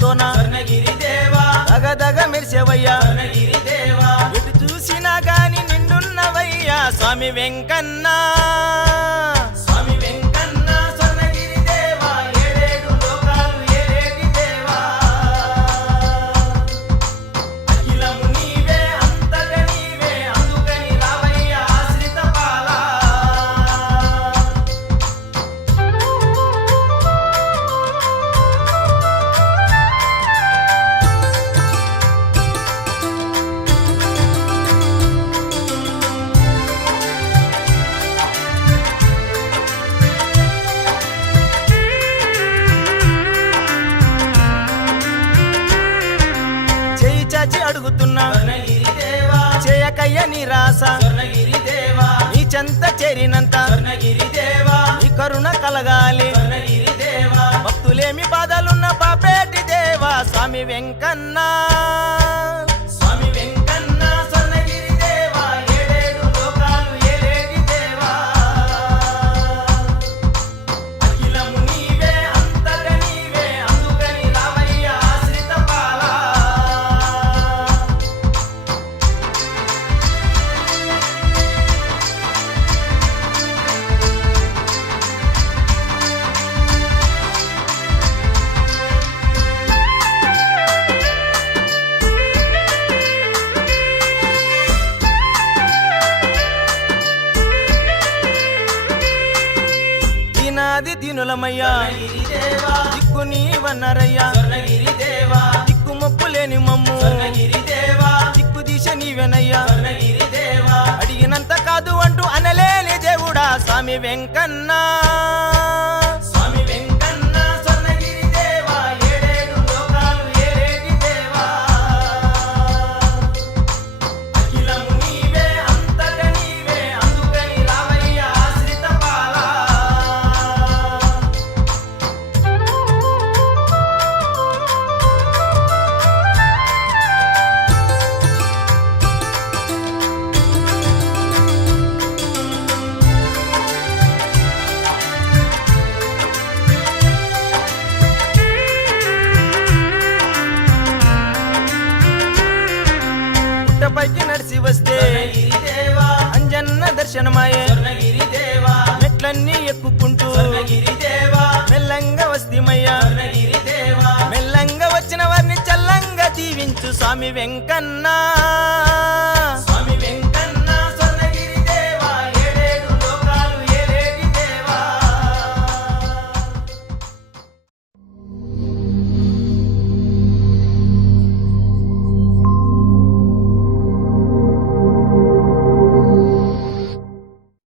అందాలతోన స్వర్ణగిరి దేవా దగదగ మెరిసేవయ్యా స్వర్ణగిరి దేవా ఎటు చూసినా గాని నిండున్నవయ్యా స్వామి వెంకన్న స్వామి వెంకన్న స్వర్ణగిరి దేవా ఏడేడు లోకాలు ఏలేటి దేవా అఖిలము నీవే అంతట నీవే అందుకని రావయ్య ఆశ్రిత పాలా చేయి చాచి అడుగుతున్నా స్వర్ణగిరి దేవా చేయకయ్య నిరాశ స్వర్ణగిరి దేవా నీ చెంత చేరినంత స్వర్ణగిరి దేవా నీ కరుణ కలగాలి స్వర్ణగిరి దేవా భక్తులేమి బాధలున్న పాపేటి దేవా స్వామి వెంకన్న స్వామి వెంకన్న స్వర్ణగిరి దేవా ఏడేడు లోకాలు ఏలేటి దేవా అఖిలము నీవే అంతట నీవే అందుకని రావయ్య ఆశ్రిత పాలా దీనాది దీనులమయ్యా స్వర్ణగిరి దేవా దిక్కు నీవన్నరయ్యా స్వర్ణగిరి దేవా దిక్కు మొప్పు లేని మమ్ము స్వర్ణగిరి దేవా దిక్కు దిశ నీవెనయ్యా స్వర్ణగిరి దేవా అడిగినంత కాదు అంటూ అనలేని దేవుడా స్వామి వెంకన్న స్వామి వెంకన్న స్వర్ణగిరి దేవా ఏడేడు లోకాలు ఏలేటి దేవా అఖిలము నీవే అంతట నీవే అందుకని రావయ్య ఆశ్రిత పాలా పుట్టపైకి నడిచి వస్తే స్వర్ణగిరి దేవా అంజన్న దర్శనమాయే స్వర్ణగిరి దేవా మెట్లన్నీ ఎక్కుకుంటూ స్వర్ణగిరి దేవా మెల్లంగా వస్తిమయ్యా స్వర్ణగిరి దేవా మెల్లంగా వచ్చిన వారిని చల్లంగా దీవించు స్వామి వెంకన్న